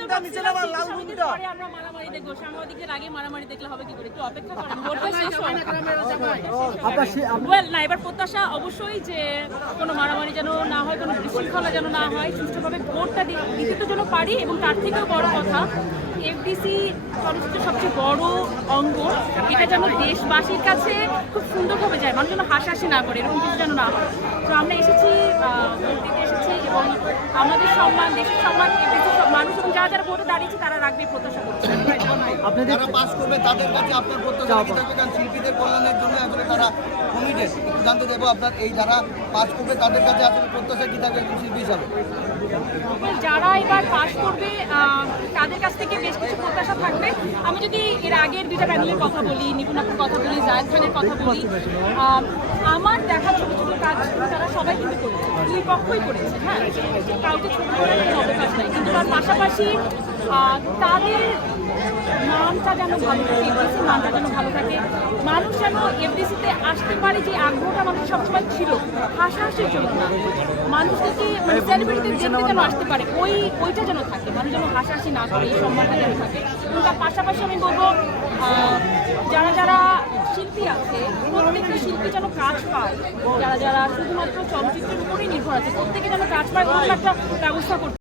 নিচে নামান লাল আমরা মারামারি দেখব সাংবাদিকদের আগে মারামারি দেখলে হবে কি করে? একটু অপেক্ষা করেন ভোটটা শেষ আপ- ওয়েল না এবার প্রত্যাশা অবশ্যই যে কোনো মারামারি যেন না হয় কোনো বিশৃঙ্খলা যেন না হয় সুষ্ঠুভাবে ভোটটা দিতে তো যেন পারি এবং তার থেকেও বড় কথা এফডিসি চলচ্চিত্রের সবচেয়ে বড় অঙ্গ এটা যেন দেশবাসীর কাছে খুব সুন্দরভাবে যায় মানুষ যেন হাসাহাসি না করে এরকম কিছু যেন না হয়। তো আমরা এসেছি আহ, ভোট দিতে এসেছি এবং আমাদের সম্মান দেশের সম্মান এফডিসি মানুষ যারা যারা ভোটে দাঁড়িয়েছে তারা রাখবে প্রত্যাশা করছে। আপনাদের যারা পাস করবে তাদের কাছে আপনার প্রত্যাশা কি থাকবে কারণ শিল্পীদের কল্যাণের জন্য আসলে তারা কমিটেড জানতে দেবো আপনার এই যারা পাস করবে তাদের কাছে আসলে প্রত্যাশা কি থাকবে একজন শিল্পী হিসাবে? যারা এবার পাশ করবে তাদের কাছ থেকে বেশ কিছু প্রত্যাশা থাকবে। আমি যদি এর আগের দুইটা প্যানেলের কথা বলি নিপুণাপুর কথা বলি জায়দ খানের কথা বলি আমার দেখা ছোট ছোট কাজ তারা সবাই কিন্তু করেছে দুই পক্ষই করেছে হ্যাঁ? কাউকে ছোট করার কোনো অবকাশ নাই কিন্তু তার পাশাপাশি তাদের নামটা যেন ভালো থাকে এফডিসির নামটা যেন ভালো থাকে, মানুষ যেন এফডিসিতে আসতে পারে যে আগ্রহটা মানুষ সবসময় ছিল, হাসাহাসির জন্য না। মানুষদেরকে মানে সেলিব্রিটিদের দেখতে যেন আসতে পারে, ওই, ওইটা যেন থাকে, মানুষ যেন হাসাহাসি না করে, এই সম্মানটা যেন থাকে। এবং তার পাশাপাশি আমি বলব যারা যারা শিল্পী আছে, প্রত্যেকটা শিল্পী যেন কাজ পায়, যারা যারা শুধুমাত্র চলচ্চিত্রের উপরেই নির্ভর আছে, প্রত্যেকে যেন কাজ পায়, ওরকম একটা ব্যবস্থা করতে